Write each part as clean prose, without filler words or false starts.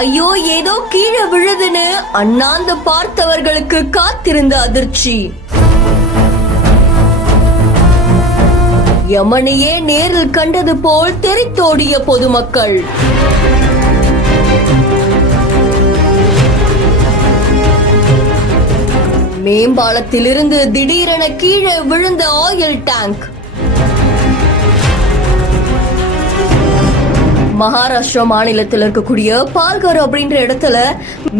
ஐயோ ஏதோ கீழே விழுதுன்னு அண்ணாந்து பார்த்தவர்களுக்கு காத்திருந்த அதிர்ச்சி. யமனையே நேரில் கண்டது போல் தெரித்தோடிய பொதுமக்கள். மேம்பாலத்திலிருந்து திடீரென கீழே விழுந்த ஆயில் டேங்க். மகாராஷ்டிரா மாநிலத்தில் இருக்கக்கூடிய பால்கர் அப்படின்ற இடத்துல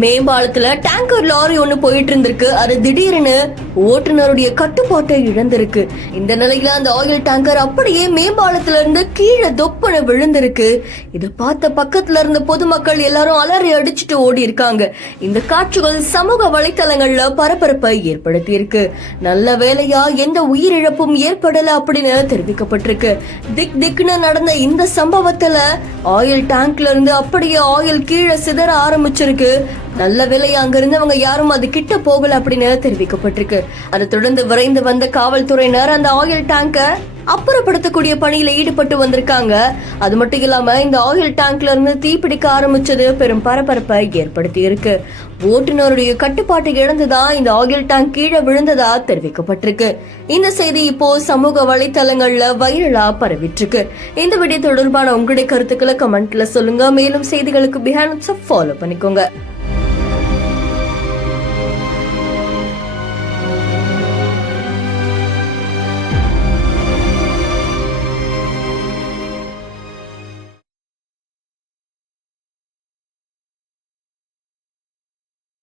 மேம்பாலத்துல டேங்கர் லாரி ஒண்ணு போயிட்டு இருந்திருக்கு. அது திடீர்னு ஓட்டுநருடைய கட்டுப்பாட்டை இழந்திருக்கு. இந்த நிலையில அந்த ஆயில் டேங்கர் அப்படியே மேம்பாலத்துல இருந்து கீழே தொப்பன விழுந்திருக்கு. இதை பார்த்த பக்கத்துல இருந்த பொதுமக்கள் எல்லாரும் அலறி அடிச்சுட்டு ஓடி இருக்காங்க. இந்த காட்சிகள் சமூக வலைத்தளங்கள்ல பரபரப்பை ஏற்படுத்தி இருக்கு. நல்ல வேளையா எந்த உயிரிழப்பும் ஏற்படல அப்படின்னு தெரிவிக்கப்பட்டிருக்கு. திக்னு நடந்த இந்த சம்பவத்துல ஆயில் டேங்க்ல இருந்து அப்படியே ஆயில் கீழே சிதற ஆரம்பிச்சிருக்கு. நல்ல வேளையா அங்க இருந்தவங்க யாரும் அது கிட்ட போகல அப்படின்னு தெரிவிக்கப்பட்டிருக்கு. அதை தொடர்ந்து விரைந்து வந்த காவல்துறையினர் அந்த ஆயில் டேங்க அப்புறப்படுத்தக்கூடிய பணியில ஈடுபட்டு வந்திருக்காங்க. அது மட்டும் இல்லாம இந்த ஆயில் டேங்க்ல இருந்து தீப்பிடிக்க ஆரம்பிச்சது பெரும் பரபரப்பை ஏற்படுத்தி இருக்கு. ஓட்டுநருடைய கட்டுப்பாட்டை இழந்துதான் இந்த ஆயில் டேங்க் கீழே விழுந்ததா தெரிவிக்கப்பட்டிருக்கு. இந்த செய்தி இப்போ சமூக வலைத்தளங்கள்ல வைரலா பரவிட்டு இருக்கு. இந்த வீடியோ தொடர்பான உங்களுடைய கருத்துக்களை கமெண்ட்ல சொல்லுங்க. மேலும் செய்திகளுக்கு பிஹைண்ட் ஃபாலோ பண்ணிக்கோங்க.